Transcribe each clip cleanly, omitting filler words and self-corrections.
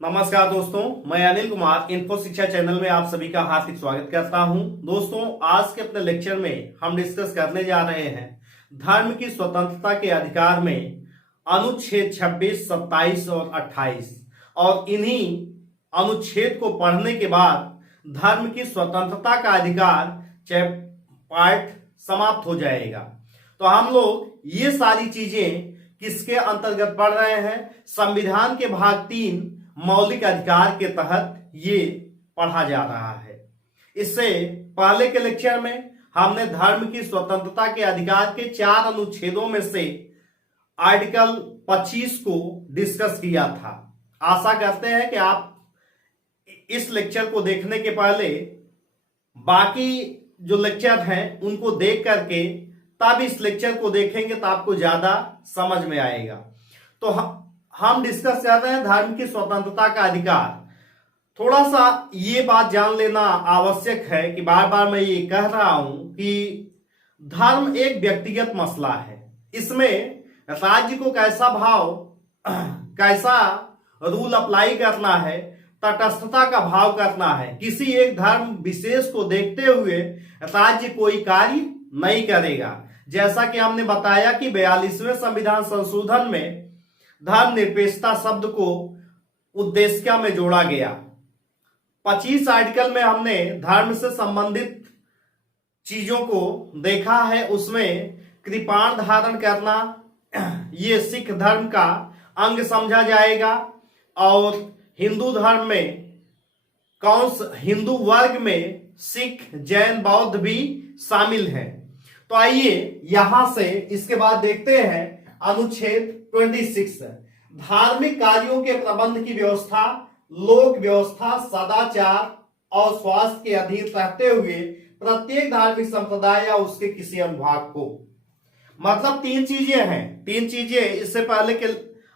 नमस्कार दोस्तों, मैं अनिल कुमार इन्फो शिक्षा चैनल में आप सभी का हार्दिक स्वागत करता हूं। दोस्तों, आज के अपने लेक्चर में हम डिस्कस करने जा रहे हैं धर्म की स्वतंत्रता के अधिकार में अनुच्छेद 26, 27 और 28 और इन्हीं अनुच्छेद को पढ़ने के बाद धर्म की स्वतंत्रता का अधिकार पार्ट समाप्त हो जाएगा। तो हम लोग ये सारी चीजें किसके अंतर्गत पढ़ रहे हैं? संविधान के भाग 3 मौलिक अधिकार के तहत ये पढ़ा जा रहा है। इससे पहले के लेक्चर में हमने धर्म की स्वतंत्रता के अधिकार के 4 अनुच्छेदों में से आर्टिकल 25 को डिस्कस किया था। आशा करते हैं कि आप इस लेक्चर को देखने के पहले बाकी जो लेक्चर हैं उनको देख करके तब इस लेक्चर को देखेंगे तो आपको ज्यादा समझ में आएगा। तो हम डिस्कस कर रहे हैं धर्म की स्वतंत्रता का अधिकार। थोड़ा सा ये बात जान लेना आवश्यक है कि बार बार मैं ये कह रहा हूं कि धर्म एक व्यक्तिगत मसला है। इसमें राज्य को कैसा रूल अप्लाई करना है, तटस्थता का भाव करना है। किसी एक धर्म विशेष को देखते हुए राज्य कोई कार्य नहीं करेगा। जैसा कि हमने बताया कि 42वें संविधान संशोधन में धर्मनिरपेक्षता शब्द को उद्देश्य में जोड़ा गया। 25 आर्टिकल में हमने धर्म से संबंधित चीजों को देखा है। उसमें कृपाण धारण करना ये सिख धर्म का अंग समझा जाएगा और हिंदू धर्म में हिंदू वर्ग में सिख, जैन, बौद्ध भी शामिल हैं। तो आइए यहां से इसके बाद देखते हैं अनुच्छेद 26 धार्मिक कार्यों के प्रबंध की व्यवस्था लोक व्यवस्था, सदाचार और स्वास्थ्य के अधीन रहते हुए प्रत्येक धार्मिक संप्रदाय या उसके किसी अनुभाग को। मतलब 3 चीजें हैं। 3 चीजें इससे पहले के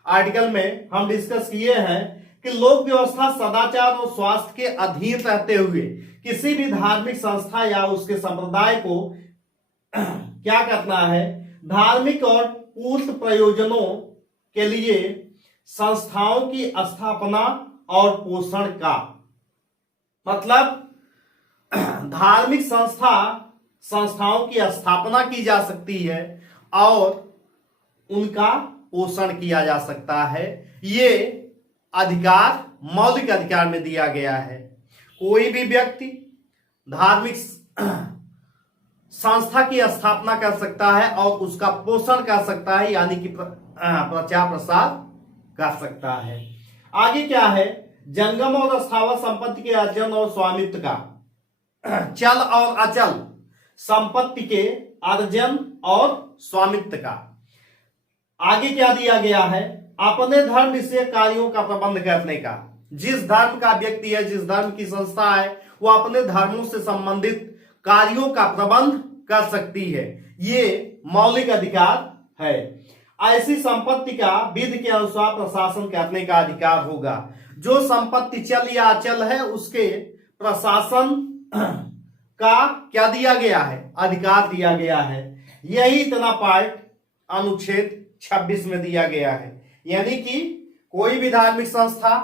आर्टिकल में हम डिस्कस किए हैं कि लोक व्यवस्था, सदाचार और स्वास्थ्य के अधीन रहते हुए किसी भी धार्मिक संस्था या उसके संप्रदाय को क्या करना है? धार्मिक और पूर्त प्रयोजनों के लिए संस्थाओं की स्थापना और पोषण का। मतलब धार्मिक संस्थाओं की स्थापना की जा सकती है और उनका पोषण किया जा सकता है। ये अधिकार मौलिक अधिकार में दिया गया है। कोई भी व्यक्ति धार्मिक संस्था की स्थापना कर सकता है और उसका पोषण कर सकता है, यानी कि प्रचार प्रसार कर सकता है। आगे क्या है? जंगम और स्थावर संपत्ति के अर्जन और स्वामित्व का, चल और अचल संपत्ति के अर्जन और स्वामित्व का। आगे क्या दिया गया है? अपने धर्म विषय कार्यों का प्रबंध करने का। जिस धर्म का व्यक्ति है, जिस धर्म की संस्था है, वो अपने धर्मों से संबंधित कार्यों का प्रबंध कर सकती है। ये मौलिक अधिकार है। ऐसी संपत्ति का विधि के अनुसार प्रशासन करने का अधिकार होगा। जो संपत्ति चल या अचल है उसके प्रशासन का क्या दिया गया है? अधिकार दिया गया है। यही इतना पार्ट अनुच्छेद 26 में दिया गया है। यानी कि कोई भी धार्मिक संस्था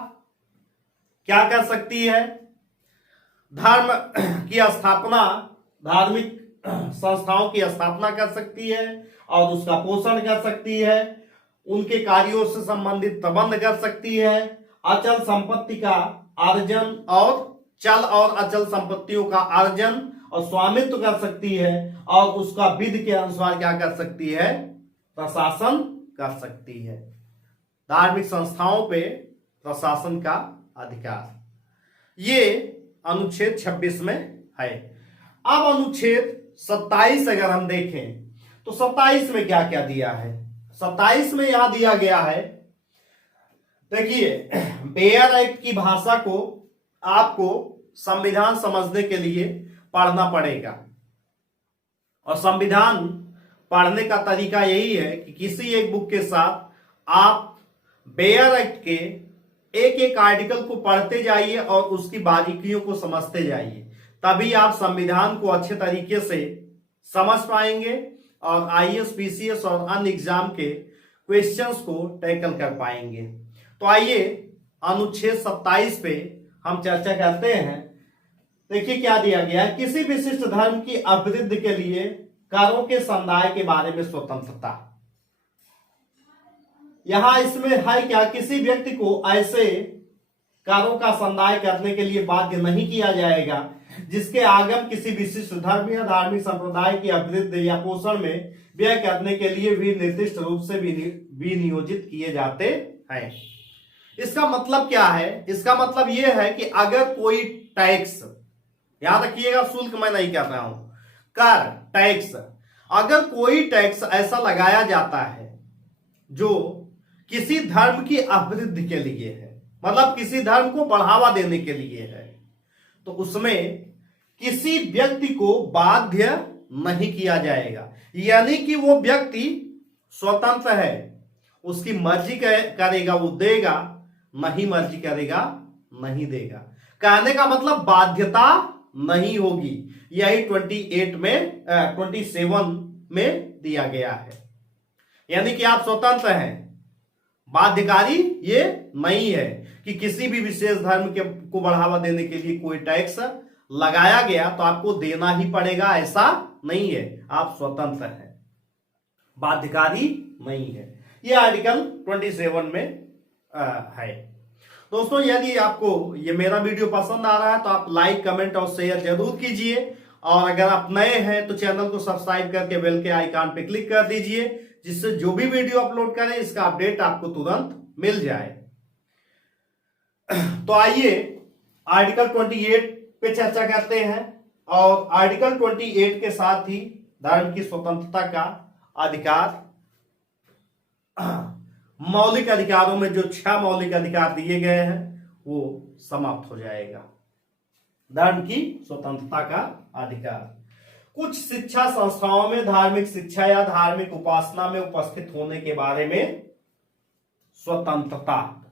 क्या कर सकती है? धर्म की स्थापना, धार्मिक संस्थाओं की स्थापना कर सकती है और उसका पोषण कर सकती है, उनके कार्यों से संबंधित प्रबंध कर सकती है, अचल संपत्ति का अर्जन और चल और अचल संपत्तियों का अर्जन और स्वामित्व कर सकती है और उसका विधि के अनुसार क्या कर सकती है? प्रशासन कर सकती है। धार्मिक संस्थाओं पे प्रशासन का अधिकार ये अनुच्छेद 26 में है। अब अनुच्छेद 27 अगर हम देखें तो 27 में क्या क्या दिया है? 27 में यहां दिया गया है, देखिए, बेयर एक्ट की भाषा को आपको संविधान समझने के लिए पढ़ना पड़ेगा और संविधान पढ़ने का तरीका यही है कि किसी एक बुक के साथ आप बेयर एक्ट के एक एक आर्टिकल को पढ़ते जाइए और उसकी बारीकियों को समझते जाइए, तभी आप संविधान को अच्छे तरीके से समझ पाएंगे और आईएएस, पीसीएस और अन्य एग्जाम के क्वेश्चंस को टैकल कर पाएंगे। तो आइए अनुच्छेद 27 पे हम चर्चा करते हैं। देखिए क्या दिया गया है, किसी विशिष्ट धर्म की अभिवृद्धि के लिए करों के समुदाय के बारे में स्वतंत्रता। यहां इसमें है क्या, किसी व्यक्ति को ऐसे करों का समुदाय करने के लिए बाध्य नहीं किया जाएगा जिसके आगम किसी विशिष्ट धर्म या धार्मिक संप्रदाय की अभिवृद्धि या पोषण में व्यय करने के लिए भी निर्दिष्ट रूप से विनियोजित किए जाते हैं। इसका मतलब क्या है, इसका मतलब यह है कि अगर कोई टैक्स, याद रखिएगा शुल्क मैं नहीं कह रहा हूं, कर, टैक्स, अगर कोई टैक्स ऐसा लगाया जाता है जो किसी धर्म की अभिवृद्धि के लिए है, मतलब किसी धर्म को बढ़ावा देने के लिए है, तो उसमें किसी व्यक्ति को बाध्य नहीं किया जाएगा। यानी कि वो व्यक्ति स्वतंत्र है, उसकी मर्जी करेगा वो देगा, नहीं मर्जी करेगा नहीं देगा। कहने का मतलब बाध्यता नहीं होगी, यही 27 में दिया गया है। यानी कि आप स्वतंत्र हैं, बाध्यकारी ये नहीं है कि किसी भी विशेष धर्म को बढ़ावा देने के लिए कोई टैक्स लगाया गया तो आपको देना ही पड़ेगा, ऐसा नहीं है। आप स्वतंत्र हैं, बाध्यकारी नहीं है। यह आर्टिकल 27 में है। दोस्तों यदि आपको ये मेरा वीडियो पसंद आ रहा है तो आप लाइक, कमेंट और शेयर जरूर कीजिए, और अगर आप नए हैं तो चैनल को सब्सक्राइब करके बेल के आइकन पे क्लिक कर दीजिए, जिससे जो भी वीडियो अपलोड करें इसका अपडेट आपको तुरंत मिल जाए। तो आइए आर्टिकल 28 पे चर्चा करते हैं, और आर्टिकल 28 के साथ ही धर्म की स्वतंत्रता का अधिकार, मौलिक अधिकारों में जो 6 मौलिक अधिकार दिए गए हैं वो समाप्त हो जाएगा। धर्म की स्वतंत्रता का अधिकार, कुछ शिक्षा संस्थाओं में धार्मिक शिक्षा या धार्मिक उपासना में उपस्थित होने के बारे में स्वतंत्रता।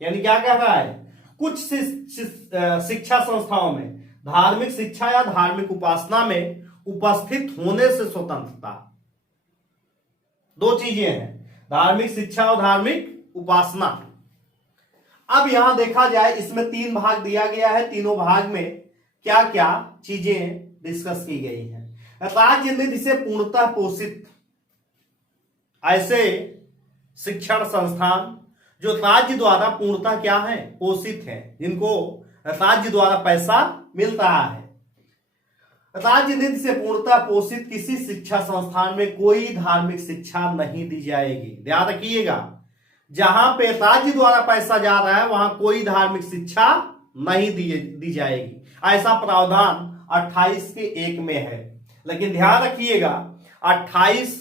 यानी क्या कह रहा है, कुछ शिक्षा संस्थाओं में धार्मिक शिक्षा या धार्मिक उपासना में उपस्थित होने से स्वतंत्रता। दो चीजें हैं, धार्मिक शिक्षा और धार्मिक उपासना। अब यहां देखा जाए, इसमें 3 भाग दिया गया है, तीनों भाग में क्या क्या चीजें डिस्कस की गई हैं। राज्य निधि से पूर्णतः पोषित ऐसे शिक्षण संस्थान जो राज्य द्वारा पूर्णतः क्या है, पोषित है, जिनको राज्य द्वारा पैसा मिल रहा है। राज्य निधि से पूर्णतः पोषित किसी शिक्षा संस्थान में कोई धार्मिक शिक्षा नहीं दी जाएगी। ध्यान रखिएगा, जहां पे राज्य द्वारा पैसा जा रहा है वहां कोई धार्मिक शिक्षा नहीं दी जाएगी। ऐसा प्रावधान 28 के 1 में है। लेकिन ध्यान रखिएगा 28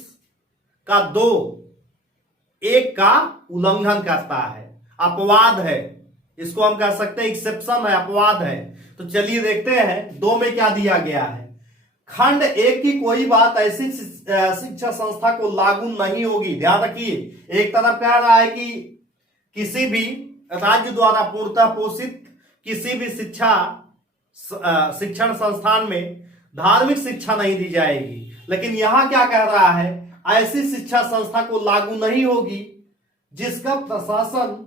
का 2 1 का उल्लंघन करता है, अपवाद है, इसको हम कह सकते हैं एक्सेप्शन है, अपवाद है। तो चलिए देखते हैं 2 में क्या दिया गया है। खंड 1 की कोई बात ऐसी शिक्षा संस्था को लागू नहीं होगी। ध्यान रखिए, एक तरफ कह रहा है कि किसी भी राज्य द्वारा पूर्णतः पोषित किसी भी शिक्षण संस्थान में धार्मिक शिक्षा नहीं दी जाएगी, लेकिन यहां क्या कह रहा है, ऐसी शिक्षा संस्था को लागू नहीं होगी जिसका प्रशासन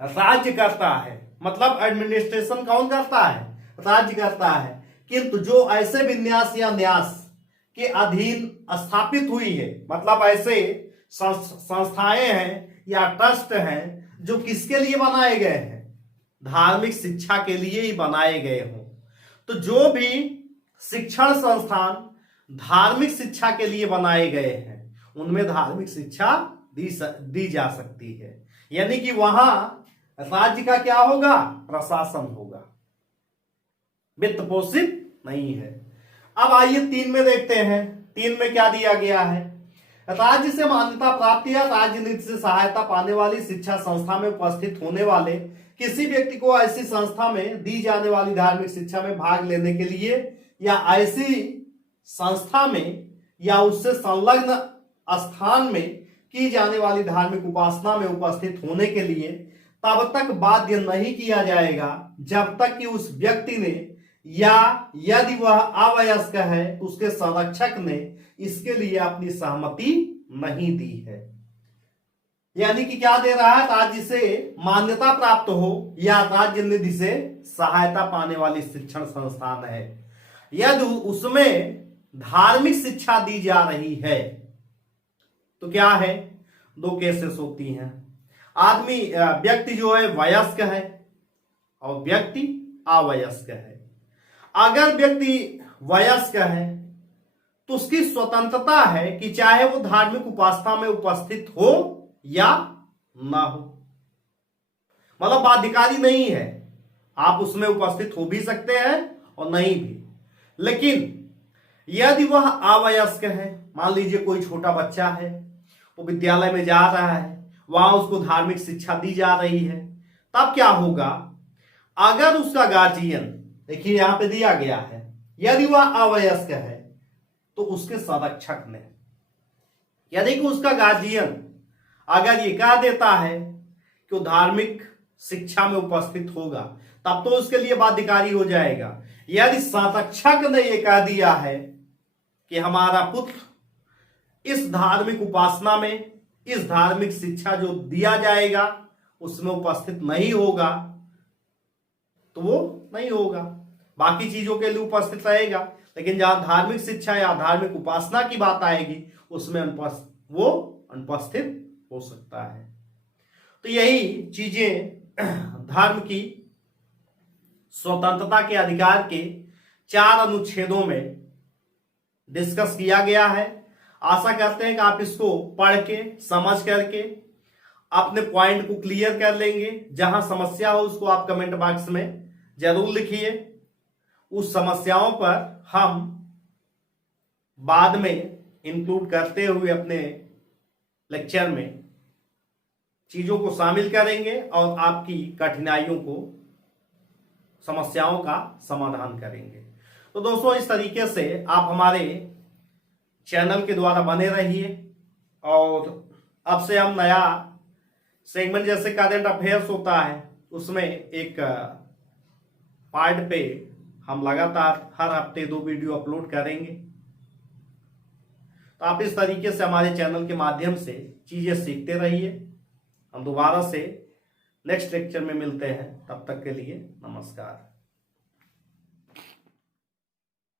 राज्य करता है। मतलब एडमिनिस्ट्रेशन कौन करता है, राज्य करता है। किंतु जो ऐसे विन्यास या न्यास के अधीन स्थापित हुई है, मतलब ऐसे संस्थाएं हैं या ट्रस्ट हैं जो किसके लिए बनाए गए हैं, धार्मिक शिक्षा के लिए ही बनाए गए हों। तो जो भी शिक्षण संस्थान धार्मिक शिक्षा के लिए बनाए गए हैं उनमें धार्मिक शिक्षा दी जा सकती है। यानी कि वहां राज्य का क्या होगा, प्रशासन होगा, वित्त पोषित नहीं है। अब आइए 3 में देखते हैं। 3 में क्या दिया गया है, राज्य से मान्यता प्राप्त या राज्य नीति से सहायता पाने वाली शिक्षा संस्था में उपस्थित होने वाले किसी व्यक्ति को ऐसी संस्था में दी जाने वाली धार्मिक शिक्षा में भाग लेने के लिए या ऐसी संस्था में या उससे संलग्न स्थान में की जाने वाली धार्मिक उपासना में उपस्थित होने के लिए तब तक बाध्य नहीं किया जाएगा जब तक कि उस व्यक्ति ने या यदि वह अवयस्क है उसके संरक्षक ने इसके लिए अपनी सहमति नहीं दी है। यानी कि क्या दे रहा है, राज्य से मान्यता प्राप्त हो या राज्य निधि से सहायता पाने वाली शिक्षण संस्थान है यदि उसमें धार्मिक शिक्षा दी जा रही है। तो क्या है, दो केसेस होती हैं। आदमी व्यक्ति जो है वयस्क है और व्यक्ति अवयस्क है। अगर व्यक्ति वयस्क है तो उसकी स्वतंत्रता है कि चाहे वो धार्मिक उपासना में उपस्थित हो या ना हो, मतलब बाध्यकारी नहीं है, आप उसमें उपस्थित हो भी सकते हैं और नहीं भी। लेकिन यदि वह अवयस्क है, मान लीजिए कोई छोटा बच्चा है, वो विद्यालय में जा रहा है, वहां उसको धार्मिक शिक्षा दी जा रही है, तब क्या होगा, अगर उसका गार्जियन, देखिए यहां पे दिया गया है, यदि वह अवयस्क है तो उसके संरक्षक ने, यदि कि उसका गार्जियन अगर ये कह देता है कि वो धार्मिक शिक्षा में उपस्थित होगा, तब तो उसके लिए बाध्यकारी हो जाएगा। यदि संरक्षक ने ये कह दिया है कि हमारा पुत्र इस धार्मिक उपासना में, इस धार्मिक शिक्षा जो दिया जाएगा उसमें उपस्थित नहीं होगा, तो वो नहीं होगा, बाकी चीजों के लिए उपस्थित रहेगा, लेकिन जहां धार्मिक शिक्षा या धार्मिक उपासना की बात आएगी उसमें वो अनुपस्थित हो सकता है। तो यही चीजें धर्म की स्वतंत्रता के अधिकार के 4 अनुच्छेदों में डिस्कस किया गया है। आशा करते हैं कि आप इसको पढ़ के समझ करके अपने पॉइंट को क्लियर कर लेंगे। जहां समस्या हो उसको आप कमेंट बॉक्स में जरूर लिखिए, उस समस्याओं पर हम बाद में इंक्लूड करते हुए अपने लेक्चर में चीजों को शामिल करेंगे और आपकी कठिनाइयों को, समस्याओं का समाधान करेंगे। तो दोस्तों, इस तरीके से आप हमारे चैनल के द्वारा बने रहिए और अब से हम नया सेगमेंट, जैसे करंट अफेयर्स होता है, उसमें एक पार्ट पे हम लगातार हर हफ्ते 2 वीडियो अपलोड करेंगे। तो आप इस तरीके से हमारे चैनल के माध्यम से चीजें सीखते रहिए। हम दोबारा से नेक्स्ट लेक्चर में मिलते हैं, तब तक के लिए नमस्कार।